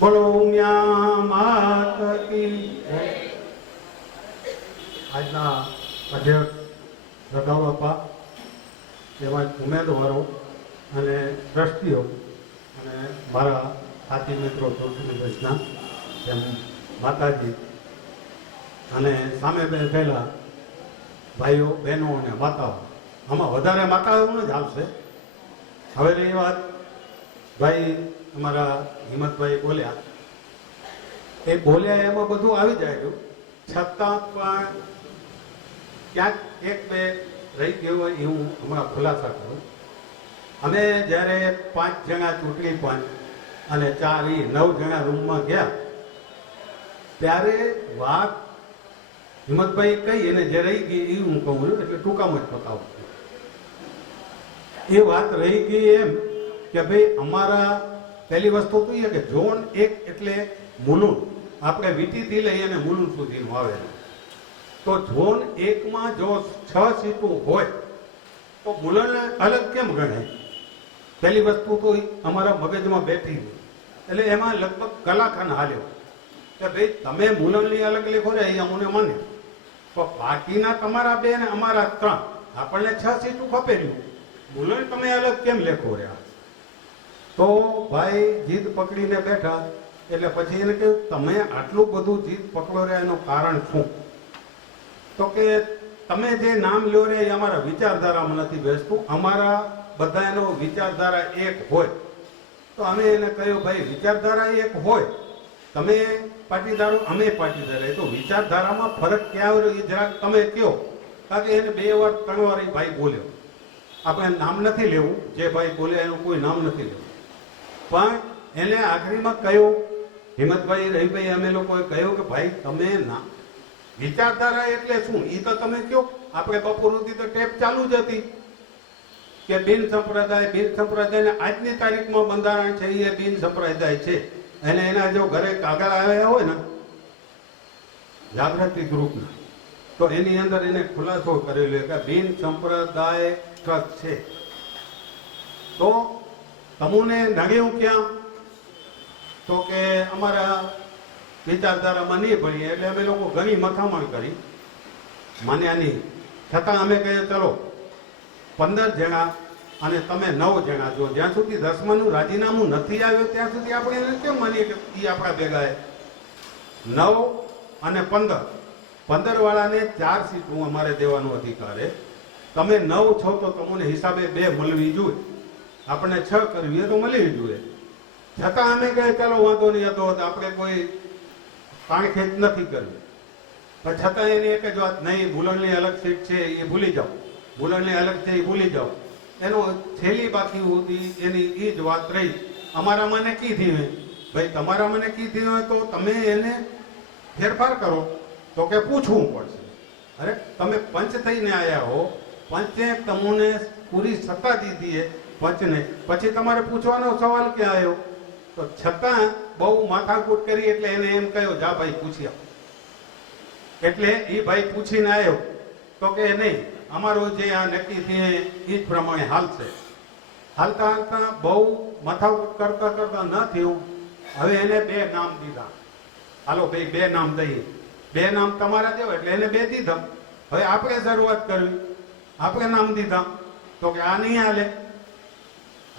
બોલો ઉમિયા માત કી જય। આજના અધ્યક્ષ રઘાવ બાપા તેમજ ઉમેદવારો અને ટ્રસ્ટીઓ અને મારા સાથી મિત્રો ચૂંટણી પંચના તેમ માતાજી અને સામે બેઠેલા ભાઈઓ બહેનો અને માતાઓ, આમાં વધારે માતાઓનું જ આવશે। હવે એ વાત ભાઈ અમારા હિંમતભાઈ બોલ્યા, એ બોલ્યા એમાં બધું આવી જાય, છતાં પણ ક્યાંક એક બે રહી ગયો હોય એ હું હમણાં ખુલાસા કરું। અમે જ્યારે 5 જણા ચૂંટણી પંચ અને 9 જણા રૂમમાં ગયા ત્યારે વાત હિંમતભાઈ કહી અને જે રહી ગઈ એ હું કહું છું, એટલે ટૂંકામાં જ બતાવું। એ વાત રહી ગઈ એમ કે ભાઈ અમારા પહેલી વસ્તુ તો એ કે ઝોન 1 એટલે મુલુંડ, આપણે વીટીથી લઈ અને મુલુંડ સુધીનું આવે, તો ઝોન 1માં જો 6 સીટો હોય તો મુલુંડને અલગ કેમ ગણે? પહેલી વસ્તુ તો અમારા મગજમાં બેઠી ગઈ, એટલે એમાં લગભગ કલાખાન હાલ્યો કે ભાઈ તમે મુલુંડની અલગ લેખો ને એ અમને માને, તો બાકીના તમારા 2 ને અમારા 3, આપણને 6 સીટો ખપેલું, મુલુંડ તમે અલગ કેમ લેખો રહ્યા? તો ભાઈ જીદ પકડીને બેઠા, એટલે પછી એને કહ્યું તમે આટલું બધું જીદ પકડો રહ્યા એનું કારણ શું? તો કે તમે જે નામ લ્યો રે એ અમારા વિચારધારામાં નથી બેસતું, અમારા બધાનો વિચારધારા એક હોય। તો અમે એને કહ્યું ભાઈ વિચારધારા એક હોય, તમે પાટીદારો અમે પાટીદાર, તો વિચારધારામાં ફરક ક્યાં આવ્યો એ જરાક તમે કહો, કારણ કે એને 2 વાર 3 વાર એ ભાઈ બોલ્યો, આપણે નામ નથી લેવું, જે ભાઈ બોલે એનું કોઈ નામ નથી લેવું, પણ એને આખરીમાં કહ્યું, હિંમતભાઈ રહીભાઈ અમે લોકોએ કહ્યું કે ભાઈ તમે ના વિચારધારા એટલે શું એ તો તમે કહો। આપણે બપોર સુધી તો ટેપ ચાલુ જ હતી કે બિન સંપ્રદાય આજની તારીખમાં બંધારણ છે એ બિન સંપ્રદાય છે, અને એના જો ઘરે કાગળ આવ્યા હોય ને જાગૃતિ ગ્રુપના, તો એની અંદર એને ખુલાસો કરેલો કે બિન સંપ્રદાય ટ્રસ્ટ છે। તો તમુને નડ્યું ક્યાં? તો કે અમારા વિચારધારામાં નહીં ભણીએ, એટલે અમે લોકો ઘણી મથામણ કરી, માન્યા નહીં, છતાં અમે કહીએ ચલો 15 જણા અને તમે 9 જણા, જો જ્યાં સુધી 10માનું રાજીનામું નથી આવ્યું ત્યાં સુધી આપણે એને કેમ માનીએ કે એ આપણા ભેગા 9 અને 15 વાળાને 4 સીટું અમારે દેવાનો અધિકાર છે। તમે 9 છો તો તમને હિસાબે 2 મળવી જોઈએ, આપણને 6 કરવી તો મળવી જોઈએ, છતાં અમે કહે ચાલો વાંધો નહીં હતો, આપણે કોઈ તાણખેંચ નથી કરવી, પણ છતાં એની એક જ વાત, નહીં મુલુંડની અલગ સીટ છે એ ભૂલી જાઓ, મુલુંડની અલગ છે એ ભૂલી જાઓ, એનો છેલ્લી બાકી હતી એની એ જ વાત રહી। અમારા મને કીધી હોય ભાઈ, તમારા મને કીધી હોય તો તમે એને ફેરફાર કરો, તો કે પૂછવું પડશે। અરે તમે પંચ થઈને આવ્યા હો, પંચે તમને પૂરી સત્તા દીધી પંચને, પછી તમારે પૂછવાનો સવાલ ક્યાં આવ્યો? તો છતાં બહુ માથાકૂટ કરી, એટલે એને એમ કહ્યું જા ભાઈ પૂછી આવ, એટલે એ ભાઈ પૂછીને આવ્યો, તો કે નહીં અમારું જે આ નક્કી થઈએ એ જ પ્રમાણે હાલશે। હાલતા હાલતા બહુ માથાકૂટ કરતા કરતા ન થયું, હવે એને 2 નામ દીધા, હાલો ભાઈ 2 નામ દઈએ, 2 નામ તમારા દેવો, એટલે એને 2 દીધા। હવે આપણે શરૂઆત કરવી, આપણે નામ દીધા, તો કે આ નહીં હાલે,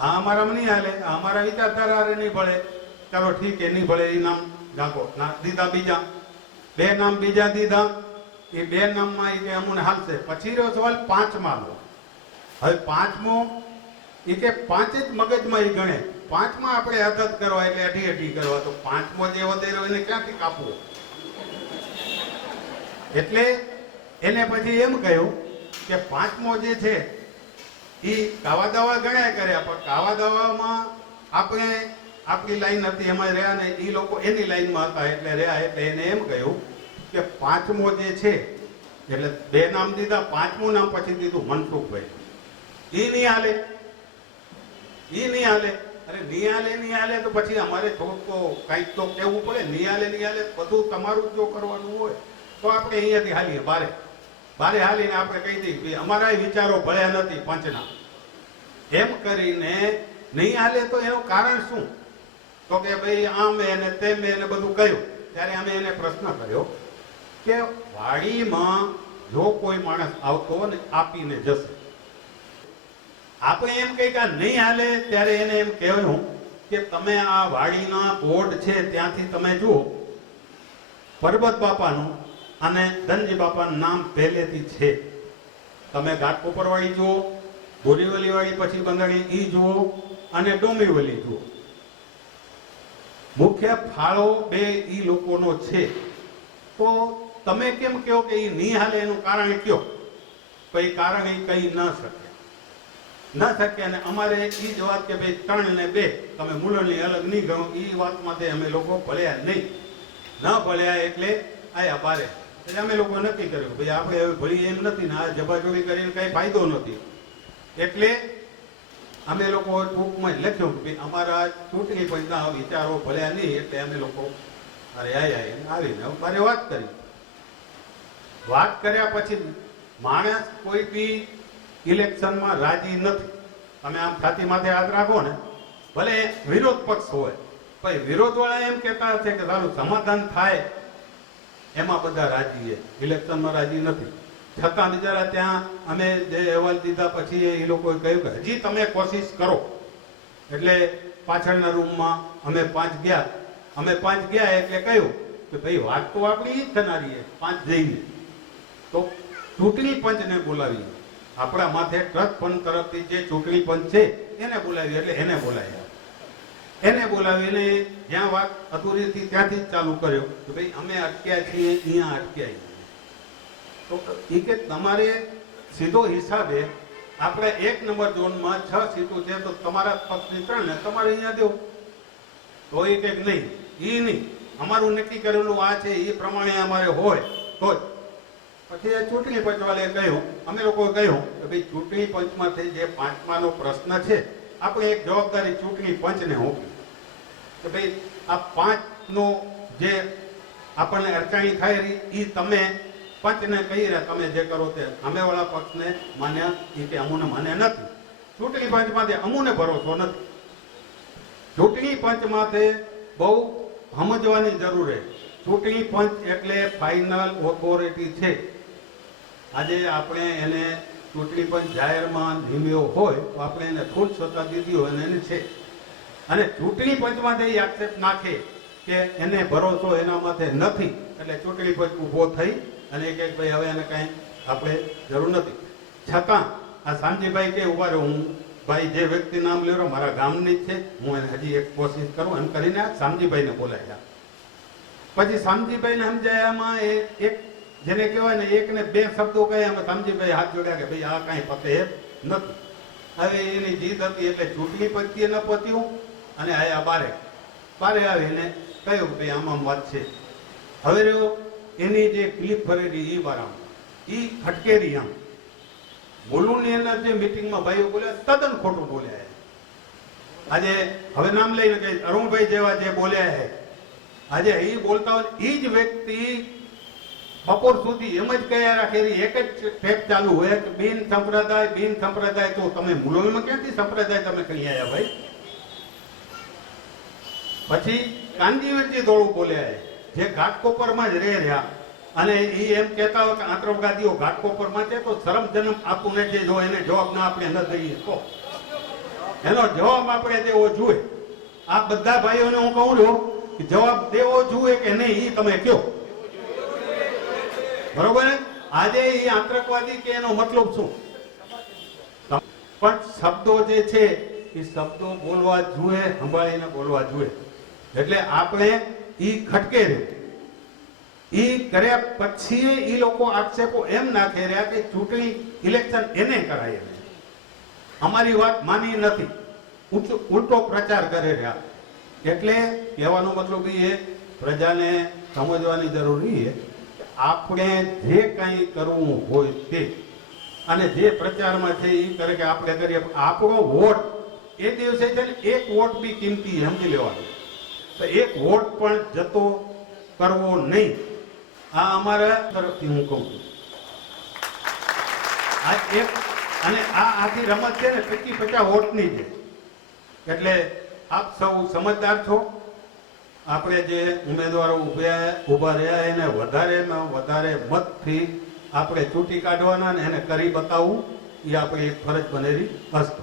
આ અમારામાં નહીં હાલે, આ અમારા વિચારધારા નહીં ભળે, ચાલો ઠીક એ નહીં ભળે એ નામ ગાંકો દીધા, બીજા 2 નામ બીજા દીધા, એ 2 નામમાં એ કે અમને હાલશે। પછી રહ્યો સવાલ 5માં નો, હવે 5મો એ કે 5 જ મગજમાં એ ગણે, 5માં આપણે આદત કરવા એટલે અઢી કરવા, તો 5મો જે વધેરો એને ક્યાંથી કાપવો? એટલે એને પછી એમ કહ્યું કે 5મો જે છે એ કાવા દાવા ગણ્યા કર્યા, પણ કાવા દાવામાં આપણે આપણી લાઈન હતી એમાં રહ્યા ને, એ લોકો એની લાઈનમાં હતા એટલે રહ્યા, એટલે એને એમ કહ્યું કે 5મો જે છે, એટલે 2 નામ દીધા, 5મું નામ પછી દીધું મનસુખભાઈ, એ નહીં હાલે, એ નહીં હાલે। અરે નહીં હાલે તો પછી અમારે થોડુંક તો કંઈક તો કહેવું પડે, નહીં હાલે બધું તમારું જો કરવાનું હોય તો આપણે અહીંયાથી હાલીએ બારે હાલીને આપણે કહી દઈએ અમારા વિચારો ભળ્યા નથી પંચના, એમ કરીને નહીં હાલે તો એનું કારણ શું? તો કે ભાઈ આમ એને તેમ એને બધું કહ્યું. ત્યારે અમે એને પ્રશ્ન કર્યો કે વાડીમાં જો કોઈ માણસ આવતો ને આપીને જશે, આપણે એમ કહી કે નહીં હાલે, ત્યારે એને એમ કહેવું કે તમે આ વાડીના બોર્ડ છે ત્યાંથી તમે જુઓ, પરબત બાપાનું અને ધનજી બાપાનું નામ પહેલેથી છે. તમે ઘાટકોપર વાળી જુઓ, બોરીવલી વાળી પછી બંધાણી ઈ જુઓ અને ડોમીવલી જુઓ. મુખ્ય ફાળો બે ઈ લોકોનો છે. તો તમે કેમ કહો કે ઈ નહીં હાલે? એનું કારણ કયો? પછી કારણ એ કહી ન શકે અને અમારે ઈ જ વાત કે ભાઈ 3 ને 2 તમે મૂળની અલગ નહીં ગણો, ઈ વાતમાં અમે લોકો ભળ્યા નહીં. ન ભળ્યા એટલે આયા બારે. એટલે અમે લોકો નક્કી કર્યું ભાઈ આપણે હવે ભળી એમ નથી ને આ જબાજોરી કરીને કઈ ફાયદો નથી. એટલે અમે લોકો ટૂંકમાં જ લખ્યું કે અમારા ચૂંટણી પંચના વિચારો ભળ્યા નહીં. એટલે અમે લોકો અરે આવીને મારે વાત કરી. વાત કર્યા પછી માણસ કોઈ બી ઇલેક્શનમાં રાજી નથી. તમે આમ છાતી માથે હાથ રાખો ને, ભલે વિરોધ પક્ષ હોય, પણ વિરોધ વાળા એમ કહેતા હશે કે સારું સમાધાન થાય એમાં બધા રાજી છે, ઇલેક્શનમાં રાજી નથી. છતાં બિચારા ત્યાં અમે જે અહેવાલ દીધા પછી એ લોકોએ કહ્યું કે હજી તમે કોશિશ કરો. એટલે પાછળના રૂમમાં અમે 5 ગયા. અમે 5 ગયા એટલે કહ્યું કે ભાઈ વાત તો આપણી ઈ જ થનારી છે. 5 જઈને તો ચૂંટણી પંચને બોલાવી, આપણા માથે ટ્રસ્ટ ફંડ તરફથી જે ચૂંટણી પંચ છે એને બોલાવી. એટલે એને બોલાવીને જ્યાં વાત અધૂરી હતી ત્યાંથી જ ચાલુ કર્યો કે ભાઈ અમે અટક્યા છીએ, અહીંયા અટક્યા. તો એ કે તમારે સીધો હિસાબે આપણે 1 નંબર ઝોનમાં 6 સીટો છે તો તમારા પક્ષની 3 ને તમારે અહીંયા દેવું. તો એ કે નહીં, એ નહીં, અમારું નક્કી કરેલું આ છે એ પ્રમાણે અમારે હોય તો જ. પછી એ ચૂંટણી પંચવાળાએ કહ્યું, અમે લોકોએ કહ્યું કે ભાઈ ચૂંટણી પંચમાંથી જે 5માનો પ્રશ્ન છે આપણે એક જવાબદારી ચૂંટણી પંચને હોપી કે ભાઈ આ 5નો જે આપણને અડચણી થાય એ તમે પંચને કહી રહ્યા, તમે જે કરો તે સામેવાળા પક્ષને માન્ય એ કે અમુને માન્ય નથી. ચૂંટણી પંચમાંથી અમુને ભરોસો નથી. ચૂંટણી પંચમાંથી બહુ સમજવાની જરૂર છે. ચૂંટણી પંચ એટલે ફાઇનલ ઓથોરિટી છે. આજે આપણે એને ચૂંટણી પંચ જાહેરમાં નિમ્યો હોય તો આપણે એને ફૂલ સત્તા દીધી હોય અને એને છે. અને ચૂંટણી પંચમાંથી આક્ષેપ નાખે કે એને ભરોસો એના માથે નથી, એટલે ચૂંટણી પંચ ઊભો થઈ અને કે ભાઈ હવે એને કાંઈ આપણે જરૂર નથી. છતાં આ શામજીભાઈ કે ઉભા રહ્યો, હું ભાઈ જે વ્યક્તિ નામ લેરો મારા ગામની જ છે, હું એને હજી એક કોશિશ કરું એમ કરીને શામજીભાઈને બોલાવ્યા. પછી શામજીભાઈને સમજાયામાં એક જેને કહેવાય ને 1 ને 2 શબ્દો કહે એમાં શામજીભાઈ હાથ જોડ્યા કે ભાઈ આ કાંઈ પતે નથી. હવે એની જીત હતી એટલે ચૂંટણી પંચે ન પત્યું અને આયા બારે આવીને કહ્યું કે ભાઈ આમાં વાત છે. હવે રહ્યો એની જે ક્લિપ ફરેલી એ બારામાં એ ખટકેરી આમ બોલુની અંદર જે મિટિંગમાં ભાઈઓ બોલ્યા તદ્દન ખોટું બોલ્યા. આજે હવે નામ લઈને કે અરુણભાઈ જેવા જે બોલ્યા છે, આજે એ બોલતા હોય એ જ વ્યક્તિ બપોર સુધી એમ જ કહ્યા રાખે, એક જ ટેપ ચાલુ હોય કે બિન સંપ્રદાય. તો તમે મૂળમાં ક્યાંથી સંપ્રદાય તમે કહી આવ્યા ભાઈ? પછી કાનજીવનજી દોડું બોલ્યા જે ઘાટકોપરમાં જ રહ્યા અને એ એમ કહેતા હોય કે આંતરગાદીઓ ઘાટકોપરમાં છે તો શરમ જન્મ આપવું ને જે જો એને જવાબ ના આપણે ન દઈએ તો એનો જવાબ આપણે દેવો જોઈએ. આ બધા ભાઈઓને હું કહું છું કે જવાબ દેવો જોઈએ કે નહીં એ તમે કહો, બરોબર ને? આજે એ આંતરકવાદી કે એનો મતલબ શું? પણ શબ્દો જે છે એ શબ્દો બોલવા જોઈએ, સંભાળીને બોલવા જોઈએ. એટલે આપણે ઈ ખટકે ઈ કર્યા પછી ઈ લોકો આક્ષેપો એમ નાખી રહ્યા કે ચૂંટણી ઇલેક્શન એને કરાય, અમારી વાત માની નથી, ઉલટો પ્રચાર કરી રહ્યા. એટલે કહેવાનો મતલબ એ પ્રજાને સમજવાની જરૂરી છે આપણે જે કંઈ કરવું હોય તે અને જે પ્રચારમાં છે એ કરે કે આપણે કરીએ. આપણો વોટ એ દિવસે છે ને 1 વોટ બી કિંમતી સમજી લેવાનો. તો 1 વોટ પણ જતો કરવો નહીં. આ અમારા તરફથી હું કહું છું. આ એક અને આ આખી રમત છે ને 50-50 વોટની છે. એટલે આપ સૌ સમજદાર છો. આપણે જે ઉમેદવારો ઊભા રહ્યા એને વધારેમાં વધારે મતથી આપણે ચૂંટી કાઢવાના ને એને કરી બતાવવું એ આપણી એક ફરજ બનેલી વસ્તુ.